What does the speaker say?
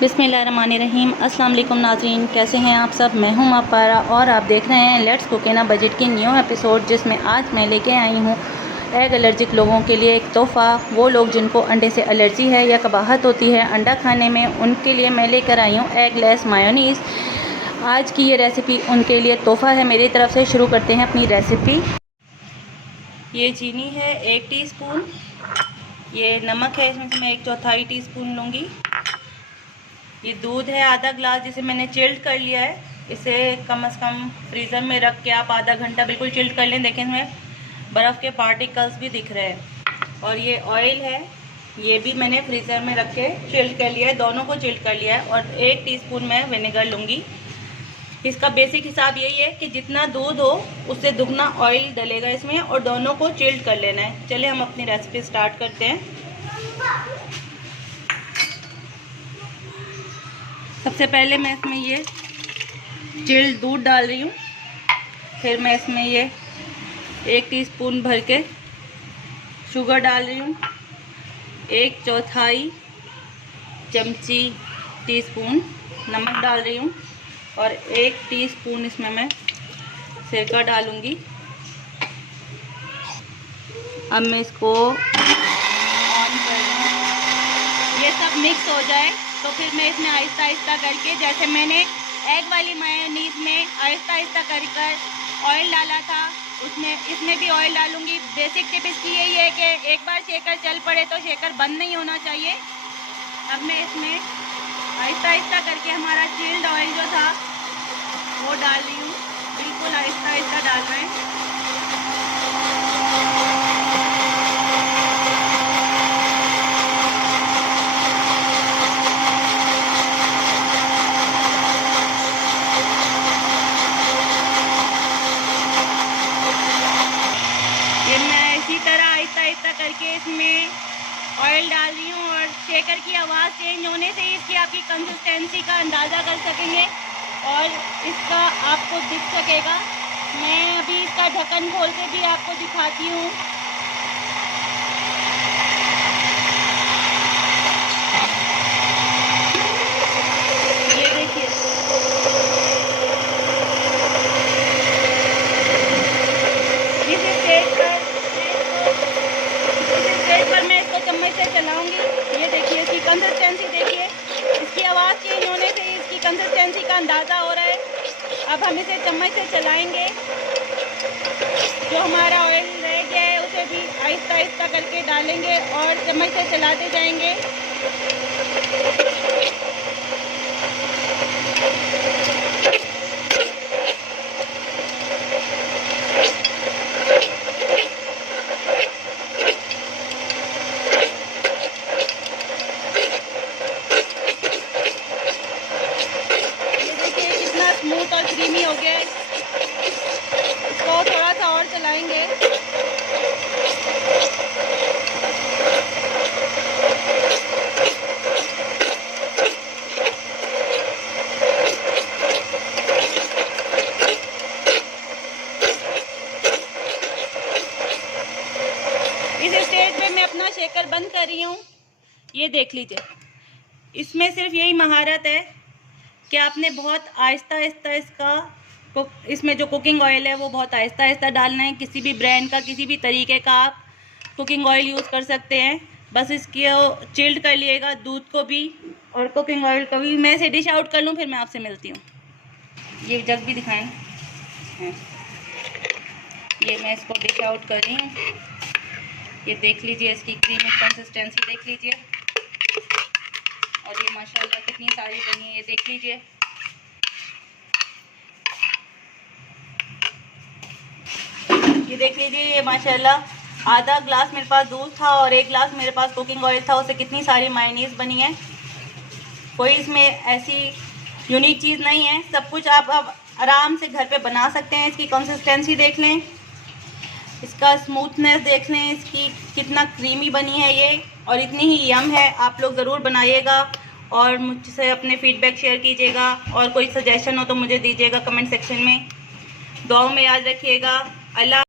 बिस्मिल्लाहिर्रहमानिर्रहीम। अस्सलाम वालेकुम नाज़रीन, कैसे हैं आप सब। मैं हूं मापारा और आप देख रहे हैं लेट्स कुक इन बजट की न्यू एपिसोड, जिसमें आज मैं लेके आई हूं एग एलर्जिक लोगों के लिए एक तोहफ़ा। वो लोग जिनको अंडे से एलर्जी है या कबाहत होती है अंडा खाने में, उनके लिए मैं लेकर आई हूँ एग लेस मायोनीज़। आज की ये रेसिपी उनके लिए तोहफ़ा है मेरी तरफ से। शुरू करते हैं अपनी रेसिपी। ये चीनी है 1 टीस्पून, ये नमक है, इसमें से मैं 1/4 टीस्पून लूँगी। ये दूध है आधा ग्लास, जिसे मैंने चिल्ड कर लिया है। इसे कम से कम फ्रीज़र में रख के आप आधा घंटा बिल्कुल चिल्ड कर लें। देखें इसमें बर्फ़ के पार्टिकल्स भी दिख रहे हैं। और ये ऑयल है, ये भी मैंने फ्रीज़र में रख के चिल्ड कर लिया है, दोनों को चिल्ड कर लिया है। और 1 टीस्पून मैं विनेगर लूँगी। इसका बेसिक हिसाब यही है कि जितना दूध हो उससे दुगना ऑयल डलेगा इसमें, और दोनों को चिल्ड कर लेना है। चलिए हम अपनी रेसिपी स्टार्ट करते हैं। सबसे पहले मैं इसमें ये चिल्ड दूध डाल रही हूँ। फिर मैं इसमें ये 1 टीस्पून भर के शुगर डाल रही हूँ, 1/4 चमची टीस्पून नमक डाल रही हूँ, और 1 टीस्पून इसमें मैं सिरका डालूँगी। अब मैं इसको ऑन कर रही हूँ। ये सब मिक्स हो जाए तो फिर मैं इसमें आहिस्ता आहिस्ता करके, जैसे मैंने एग वाली मायोनीज़ में आहिस्ता आहिस्ता कर ऑयल डाला था, इसमें भी ऑयल डालूँगी। बेसिक टिप इसकी यही है कि एक बार शेकर चल पड़े तो शेकर बंद नहीं होना चाहिए। अब मैं इसमें आहिस्ता आहिस्ता करके हमारा चिल्ड ऑयल जो था वो डाल रही हूँ। बिल्कुल आहिस्ता आहिस्ता डालना है। करके इसमें ऑयल डाल रही हूँ, और शेकर की आवाज़ चेंज होने से ही इसकी आपकी कंसिस्टेंसी का अंदाज़ा कर सकेंगे और इसका आपको दिख सकेगा। मैं अभी इसका ढक्कन खोल के भी आपको दिखाती हूँ। ये देखिए, चम्मच से चलाऊंगी। ये देखिए इसकी कंसिस्टेंसी, देखिए इसकी आवाज़ चेंज होने से इसकी कंसिस्टेंसी का अंदाज़ा हो रहा है। अब हम इसे चम्मच से चलाएंगे। जो हमारा ऑयल रह गया है उसे भी आहिस्ता आहिस्ता करके डालेंगे और चम्मच से चलाते जाएंगे। स्मूथ और क्रीमी हो गया है। इसको थोड़ा सा और चलाएंगे। इस स्टेज पे मैं अपना शेकर बंद कर रही हूँ। ये देख लीजिए, इसमें सिर्फ यही महारत है कि आपने बहुत आहिस्ता आहिस्ता इसमें जो कुकिंग ऑयल है वो बहुत आहिस्ता आहिस्ता डालना है। किसी भी ब्रांड का, किसी भी तरीके का आप कुकिंग ऑयल यूज़ कर सकते हैं। बस इसकी चिल्ड कर लिएगा दूध को भी और कुकिंग ऑयल को भी। मैं इसे डिश आउट कर लूँ, फिर मैं आपसे मिलती हूँ। ये जग भी दिखाएं। ये मैं इसको डिश आउट कर रही हूँ। ये देख लीजिए, इसकी क्रीमी कंसिस्टेंसी देख लीजिए, और ये माशाल्लाह कितनी सारी बनी है। ये देख लीजिए, ये देख लीजिए, ये माशाल्लाह आधा ग्लास मेरे पास दूध था और 1 ग्लास मेरे पास कुकिंग ऑयल था, उससे कितनी सारी मायोनीज़ बनी है। कोई इसमें ऐसी यूनिक चीज़ नहीं है, सब कुछ आप अब आराम से घर पे बना सकते हैं। इसकी कंसिस्टेंसी देख लें, इसका स्मूथनेस देख लें, इसकी कितना क्रीमी बनी है ये, और इतनी ही यम है। आप लोग ज़रूर बनाइएगा और मुझसे अपने फीडबैक शेयर कीजिएगा, और कोई सजेशन हो तो मुझे दीजिएगा कमेंट सेक्शन में। दुआओं में याद रखिएगा। अल्लाह।